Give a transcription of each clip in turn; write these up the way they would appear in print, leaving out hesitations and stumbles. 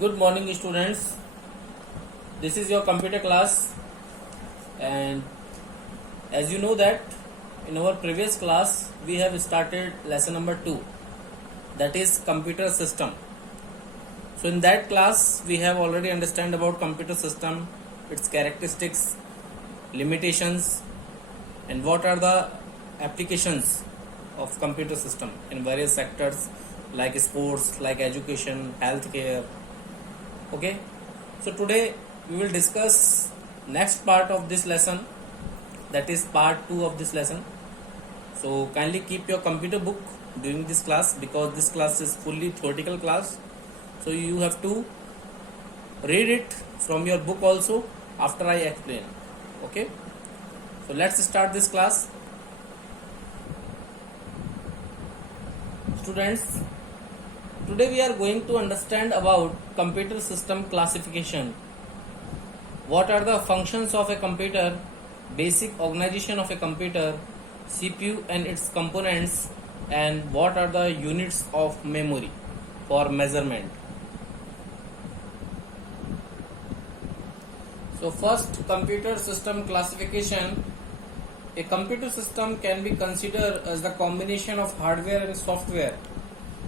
Good morning, students. This is your computer class, and as you know that in our previous class we have started lesson number 2, that is computer system. So in that class we have already understand about computer system, its characteristics, limitations, and what are the applications of computer system in various sectors like sports, like education, healthcare. Okay, so today we will discuss next part of this lesson, that is part 2 of this lesson. So kindly keep your computer book during this class, because this class is fully theoretical class, so you have to read it from your book also after I explain. Okay, so let's start this class. Students, today we are going to understand about computer system classification. What are the functions of a computer, basic organization of a computer, CPU and its components, and what are the units of memory for measurement. So first, computer system classification. A computer system can be considered as the combination of hardware and software.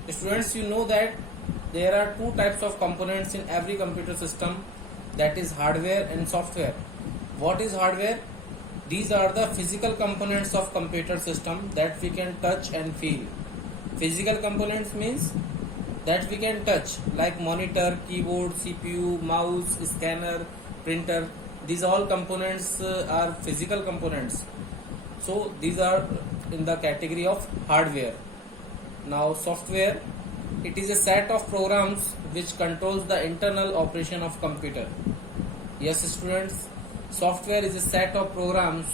Students, you know that there are two types of components in every computer system, that is hardware and software. What is hardware? These are the physical components of computer system that we can touch and feel. Physical components means that we can touch, like monitor, keyboard, CPU, mouse, scanner, printer. These all components are physical components. So these are in the category of hardware. Now software, it is a set of programs which controls the internal operation of computer. Yes students, software is a set of programs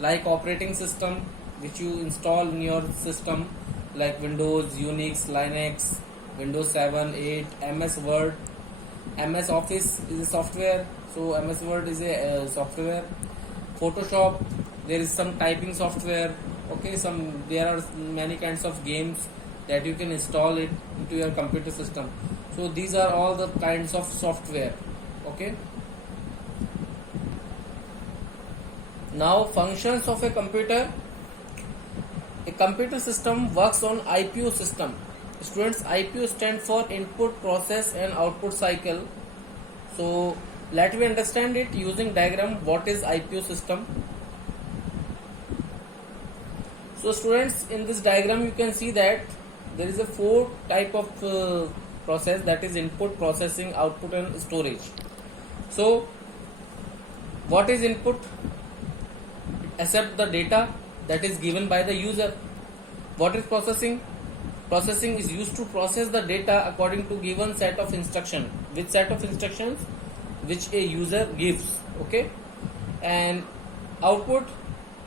like operating system which you install in your system, like Windows, Unix, Linux, Windows 7, 8, MS Word. MS Office is a software, so MS Word is a software. Photoshop, there is some typing software. Okay, there are many kinds of games that you can install it into your computer system. So these are all the kinds of software. Okay, now functions of a computer. A computer system works on IPU system. Students, IPU stand for input, process and output cycle. So let me understand it using diagram. What is IPU system? So students, in this diagram you can see that there is a 4 type of process, that is input, processing, output and storage. So what is input? Accept the data that is given by the user. What is processing? Processing is used to process the data according to given set of instruction. Which set of instructions? Which a user gives. Okay, and output,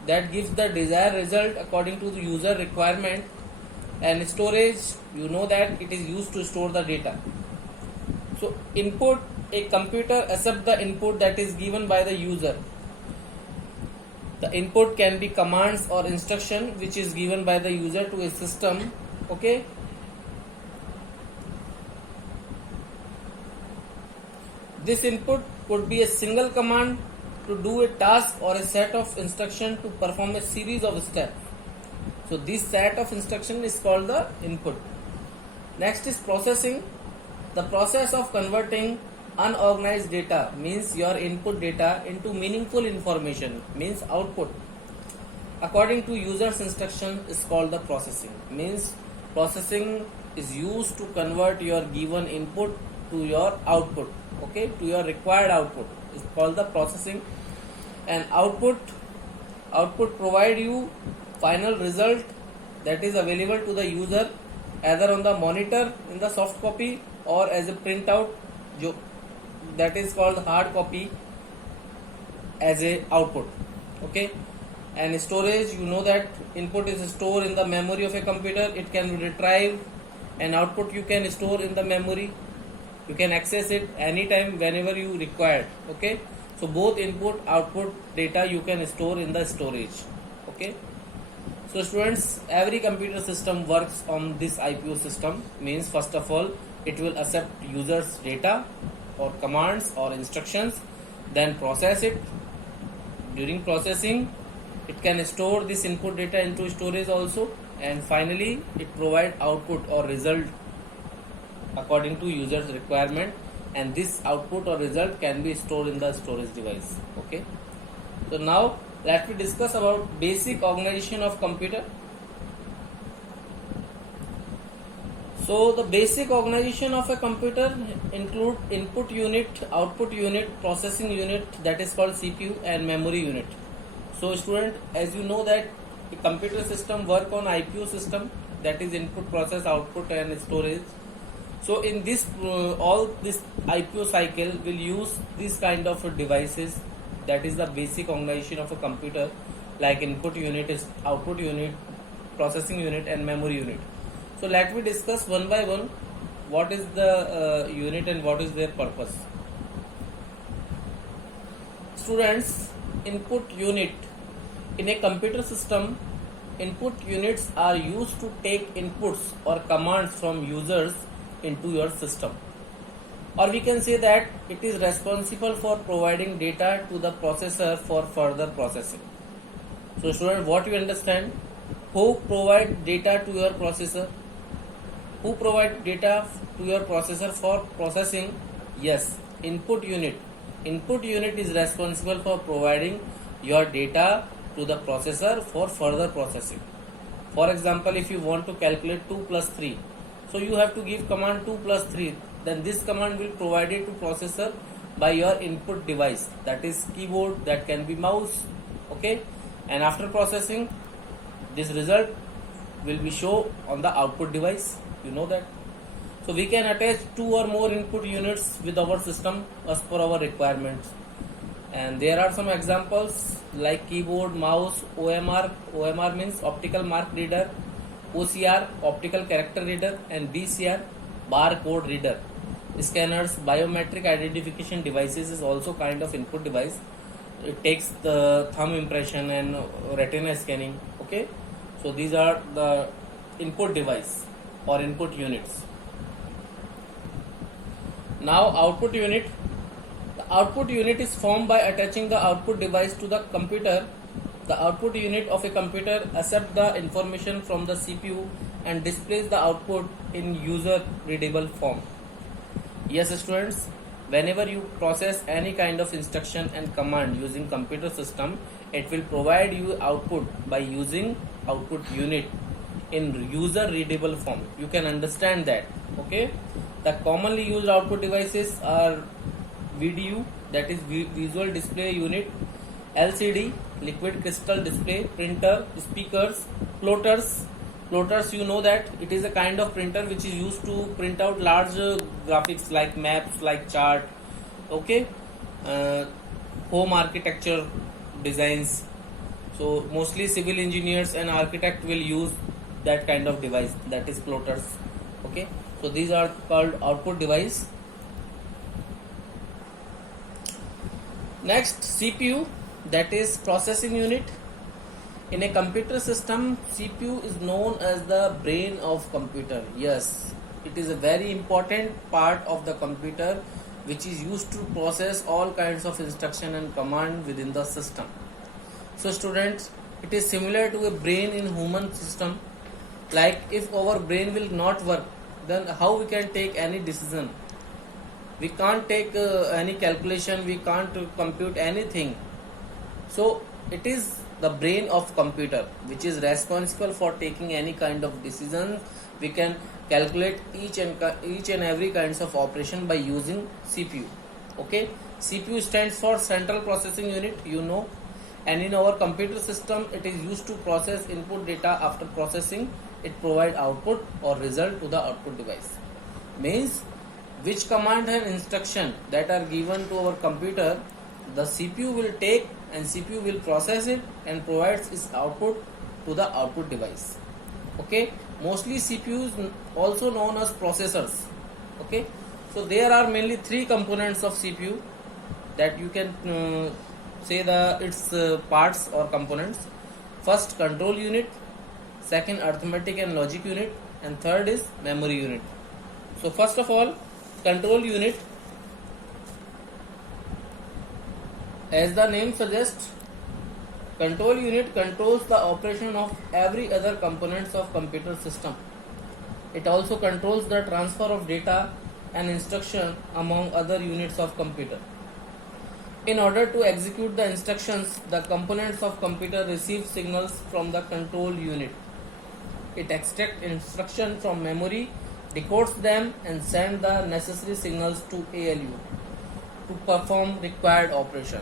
that gives the desired result according to the user requirement. And storage, you know that it is used to store the data. So input, a computer accepts the input that is given by the user. The input can be commands or instruction which is given by the user to a system. Okay, this input could be a single command to do a task or a set of instruction to perform a series of steps. So this set of instruction is called the input. Next is processing. The process of converting unorganized data, means your input data, into meaningful information, means output, according to user's instruction, is called the processing. Means processing is used to convert your given input to your output. Okay, to your required output is called the processing. And output provide you final result that is available to the user either on the monitor in the soft copy or as a printout, that is called hard copy, as a output. Okay, and storage, you know that input is stored in the memory of a computer. It can be retrieved, and output you can store in the memory. You can access it anytime whenever you require. Okay, so both input output data you can store in the storage. Okay, So students, every computer system works on this IPU system. Means first of all, it will accept users data or commands or instructions, then process it. During processing, it can store this input data into storage also, and finally it provide output or result according to user's requirement, and this output or result can be stored in the storage device. Okay, so now let me discuss about basic organization of computer. So the basic organization of a computer include input unit, output unit, processing unit, that is called CPU, and memory unit. So student, as you know that a computer system work on IPU system, that is input, process, output and storage. So in this all this IPU cycle will use this kind of devices. That is the basic organization of a computer, like input unit, is output unit, processing unit and memory unit. So let me discuss one by one what is the unit and what is their purpose. Students, input unit. In a computer system, input units are used to take inputs or commands from users into your system. Or we can say that it is responsible for providing data to the processor for further processing. So student, what you understand? Who provide data to your processor? Who provide data to your processor for processing? Yes, input unit. Input unit is responsible for providing your data to the processor for further processing. For example, if you want to calculate 2 plus 3, so you have to give command 2 plus 3, then this command will provide it to processor by your input device, that is keyboard, that can be mouse. Okay, and after processing, this result will be shown on the output device. You know that. So we can attach 2 or more input units with our system as per our requirements. And there are some examples like keyboard, mouse, OMR. OMR means optical mark reader, OCR, optical character reader, and BCR, barcode reader. Scanners, biometric identification devices is also kind of input device. It takes the thumb impression and retina scanning. Okay, so these are the input device or input units. Now output unit. The output unit is formed by attaching the output device to the computer. The output unit of a computer accepts the information from the CPU and displays the output in user readable form. Yes students, whenever you process any kind of instruction and command using computer system, it will provide you output by using output unit in user readable form. You can understand that. Okay, the commonly used output devices are VDU, that is visual display unit, LCD, liquid crystal display, printer, speakers, plotters. Plotters, you know that it is a kind of printer which is used to print out large graphics like maps, like chart. Okay, home architecture designs. So mostly civil engineers and architect will use that kind of device, that is plotters. Okay, so these are called output device. Next, CPU, that is processing unit. In a computer system, CPU is known as the brain of computer. Yes, it is a very important part of the computer which is used to process all kinds of instruction and command within the system. So students, it is similar to a brain in human system. Like if our brain will not work, then how we can take any decision? We can't take any calculation, we can't compute anything. So it is the brain of computer which is responsible for taking any kind of decision. We can calculate each and every kinds of operation by using CPU. Okay, CPU stands for central processing unit, you know, and in our computer system it is used to process input data. After processing, it provide output or result to the output device. Means which command and instruction that are given to our computer, the CPU will take and CPU will process it and provides its output to the output device. Okay, mostly CPUs also known as processors. Okay, so there are mainly 3 components of CPU that you can say its parts or components. First, control unit, second, arithmetic and logic unit, and third is memory unit. So first of all, control unit, as the name suggests, control unit controls the operation of every other components of computer system. It also controls the transfer of data and instruction among other units of computer. In order to execute the instructions, the components of computer receive signals from the control unit. It extracts instruction from memory, decodes them and sends the necessary signals to ALU to perform required operation.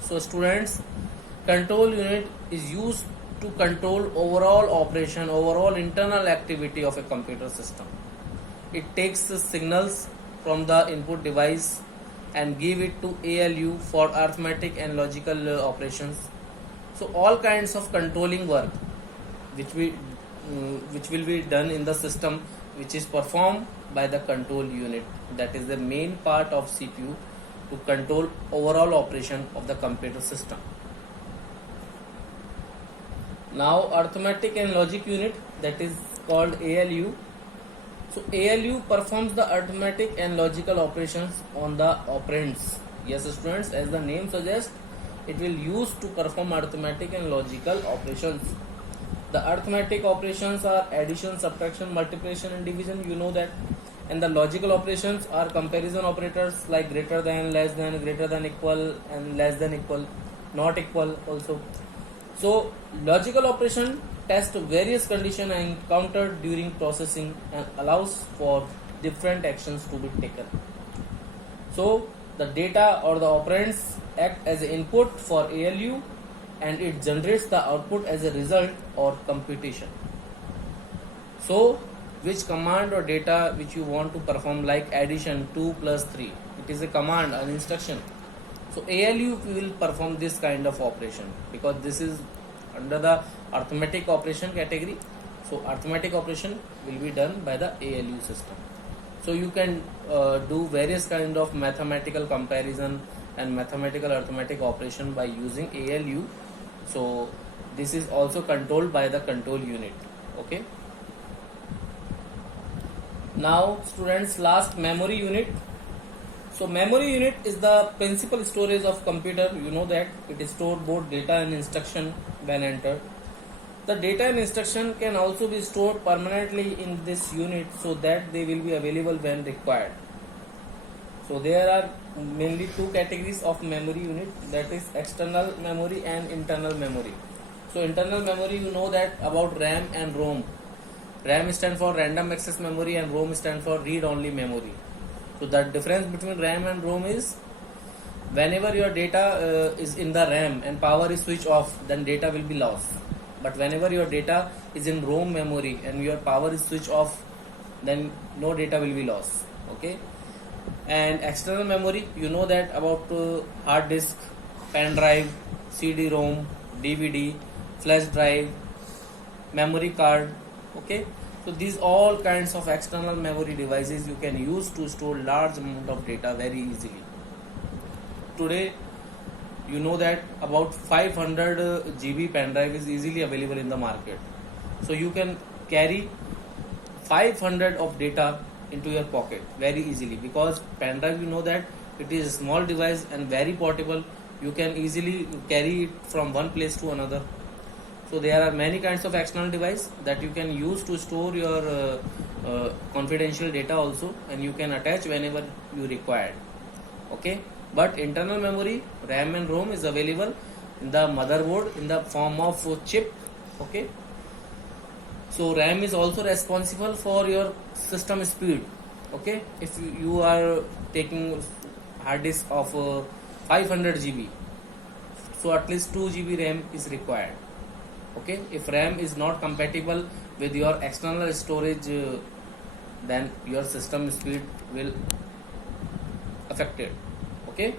So students, control unit is used to control overall operation, overall internal activity of a computer system. It takes the signals from the input device and give it to ALU for arithmetic and logical operations. So all kinds of controlling work which will be done in the system, which is performed by the control unit, that is the main part of CPU to control overall operation of the computer system. Now arithmetic and logic unit, that is called ALU. So ALU performs the arithmetic and logical operations on the operands. Yes students, as the name suggests, it will use to perform arithmetic and logical operations. The arithmetic operations are addition, subtraction, multiplication and division, you know that. And the logical operations are comparison operators like greater than, less than, greater than equal and less than equal, not equal also. So logical operation test various conditions encountered during processing and allows for different actions to be taken. So the data or the operands act as an input for ALU and it generates the output as a result or computation. So which command or data which you want to perform, like addition 2 plus 3, it is a command, an instruction. So ALU will perform this kind of operation because this is under the arithmetic operation category. So arithmetic operation will be done by the ALU system. So you can do various kind of mathematical comparison and mathematical arithmetic operation by using ALU. So this is also controlled by the control unit. Okay. Now students, last, memory unit. So memory unit is the principal storage of computer. You know that it stores both data and instruction when entered. The data and instruction can also be stored permanently in this unit so that they will be available when required. So there are mainly two categories of memory unit, that is external memory and internal memory. So internal memory, you know that about RAM and ROM. RAM stands for random access memory and ROM stands for read only memory. So the difference between RAM and ROM is whenever your data is in the RAM and power is switched off, then data will be lost. But whenever your data is in ROM memory and your power is switched off, then no data will be lost. Okay. And external memory, you know that about hard disk, pen drive, CD-ROM, DVD, flash drive, memory card. Okay. So these all kinds of external memory devices you can use to store large amount of data very easily. Today you know that about 500 GB pen drive is easily available in the market. So you can carry 500 of data into your pocket very easily because pen drive, you know that it is a small device and very portable. You can easily carry it from one place to another. So there are many kinds of external device that you can use to store your confidential data also, and you can attach whenever you require. Okay. But internal memory, RAM and ROM, is available in the motherboard in the form of chip. Okay. So RAM is also responsible for your system speed. Okay. If you are taking hard disk of 500 GB, so at least 2 GB RAM is required. Okay. If RAM is not compatible with your external storage, then your system speed will affected. Okay.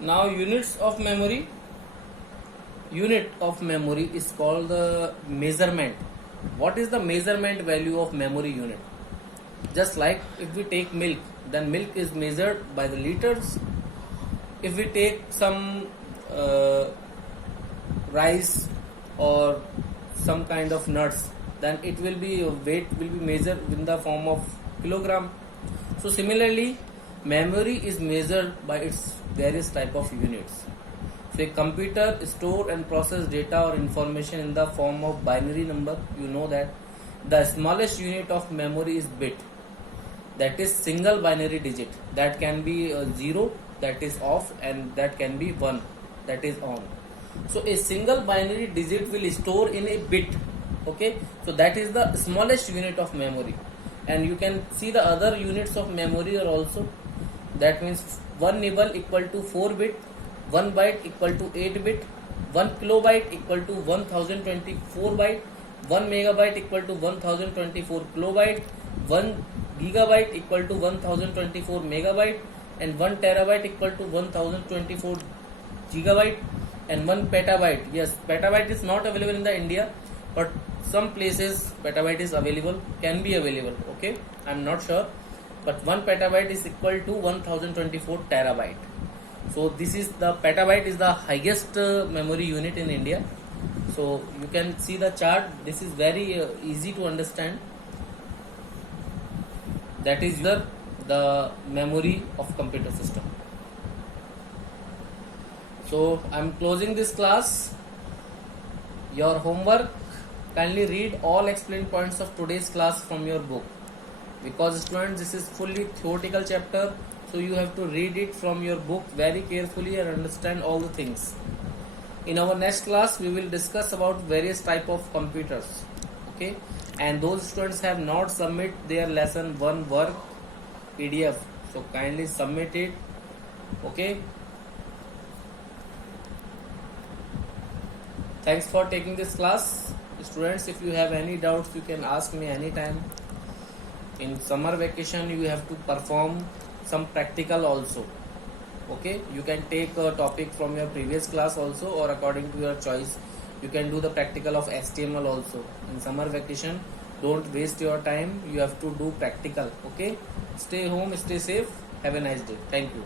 Now units of memory. Unit of memory is called the measurement. What is the measurement value of memory unit? Just like if we take milk, then milk is measured by the liters. If we take some rice or some kind of nuts, then it will be weight will be measured in the form of kilogram. So similarly, memory is measured by its various type of units. So a computer store and process data or information in the form of binary number. You know that the smallest unit of memory is bit, that is single binary digit, that can be 0, that is off, and that can be 1, that is on. So a single binary digit will store in a bit. Okay, so that is the smallest unit of memory, and you can see the other units of memory are also. That means 1 nibble equal to 4 bit, 1 byte equal to 8 bit, 1 kilobyte equal to 1024 byte, 1 megabyte equal to 1024 kilobyte, 1 gigabyte equal to 1024 megabyte, and 1 terabyte equal to 1024 gigabyte, and 1 petabyte. Yes, petabyte is not available in the India, but some places petabyte is available, can be available. Okay, I'm not sure, but 1 petabyte is equal to 1024 terabyte. So this is the petabyte is the highest memory unit in India. So you can see the chart. This is very easy to understand. That is the memory of computer system. So I'm closing this class. Your homework, kindly read all explained points of today's class from your book, because students, this is fully theoretical chapter, so you have to read it from your book very carefully and understand all the things. In our next class we will discuss about various type of computers. Okay, and those students have not submit their lesson 1 work PDF, so kindly submit it. Okay, thanks for taking this class. Students, if you have any doubts, you can ask me anytime. In summer vacation you have to perform some practical also. Okay, you can take a topic from your previous class also, or according to your choice you can do the practical of HTML also. In summer vacation, don't waste your time, you have to do practical. Okay, stay home, stay safe, have a nice day. Thank you.